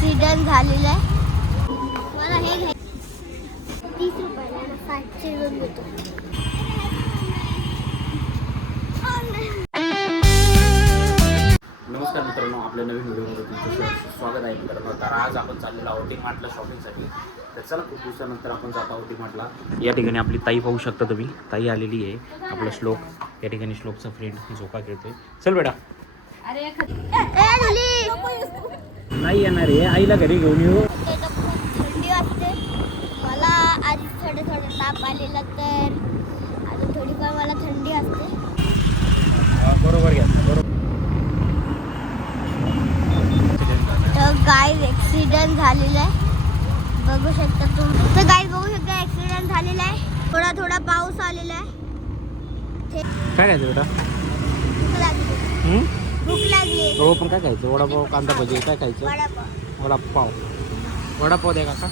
Accident झालेला आहे. मला हे तीस रुपयाला ना सातशे दोन देतो. नमस्कार मित्रांनो आपल्या नवीन व्हिडिओमध्ये तुमचं स्वागत आहे. मित्रांनो तर आज आपण चाललेलो आहोत मार्टला शॉपिंगसाठी तर चला खूप दिवसानंतर आपण जात आहोत मार्टला या ठिकाणी आपली ताई पाहू शकता तुम्ही. ताई आलेली आहे आपला श्लोक. या ठिकाणी श्लोकचा फ्रेंड झोका खेळतोय. चल बेटा. ए, धुली! नाही येणार आहे. आईला घरी घेऊन येऊ. खूप थंडी वाजते. मला आधी थोडं थोडं ताप आलेला तर अजून थोडीफार मला थंडी असते. बरोबर घ्या बरोबर. तर गाय ॲक्सिडेंट झालेला आहे. बघू शकता तुम्ही. तर गाय बघू शकता ॲक्सिडेंट झालेला आहे. थोडा थोडा पाऊस आलेला आहे. काय खायचं बेटा? भूक लागली. आहे. हो पण काय खायचं? वडापाव कांदा भजी काय खायचं? वडापाव. वडापाव. द्या काका.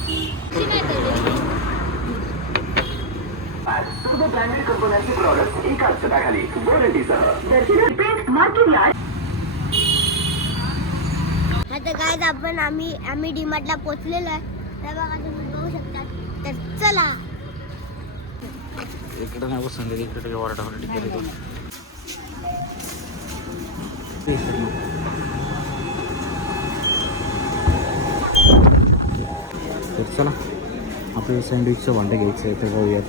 आता काय आपण आम्ही आम्ही डीमार्टला पोचलेलो आहे. तर बघा तुम्ही बघू शकता. तर चला. इकडे नाही बसून इकडे केले तो. तर चला आपल्याला सँडविचचं भांडं घ्यायचं आहे तर जाऊयात.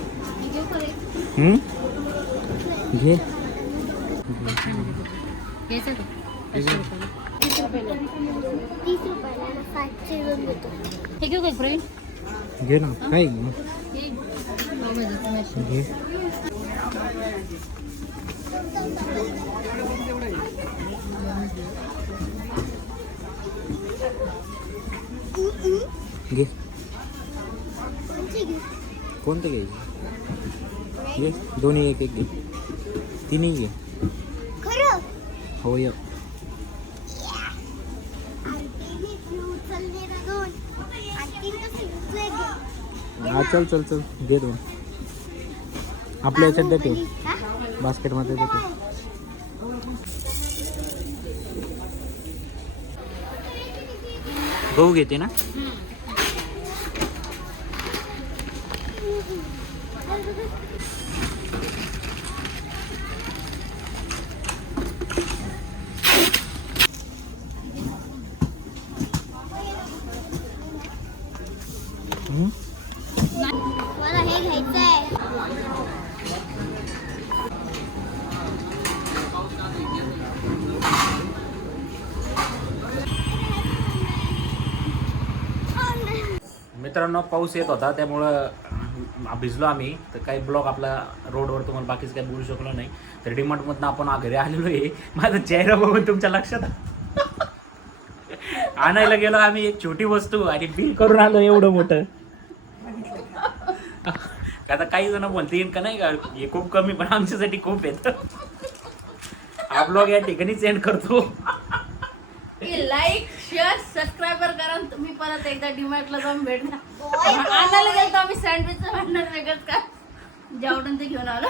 घे. घे ना काय घे. घे? कोणतं घ्यायचं घे? दोन्ही एक एक घे. तिन्ही घे. खरं? हो ये? हा चल चल चल. घे दोन. आपल्या याच्यात देते हा? बास्केटमध्ये देते गहू घेते ना हम्म? मला हे घ्यायचं आहे मित्रांनो पाऊस येत होता त्यामुळं भिजलो आम्ही तर काही ब्लॉग आपला रोडवर तुम्हाला बाकीचं काही बोलू शकलो नाही. तर डिमार्टमधनं आपण घरी आलेलो आहे. माझा चेहरा बघून तुमच्या लक्षात आणायला गेलो आम्ही एक छोटी वस्तू आणि बिल करून आलो एवढं मोठं. आता काही जण बोलतील का नाही का? हे खूप कमी पण आमच्यासाठी खूप येत हा ब्लॉग या ठिकाणीच एंड करतो. लाईक शेअर सबस्क्राईबर करा आणि तुम्ही परत एकदा डिमार्टला जाऊन भेटणार आणायला गेलो तर आम्ही सँडविचचं भांडण वेगळंच का? जेवढून ते घेऊन आलो.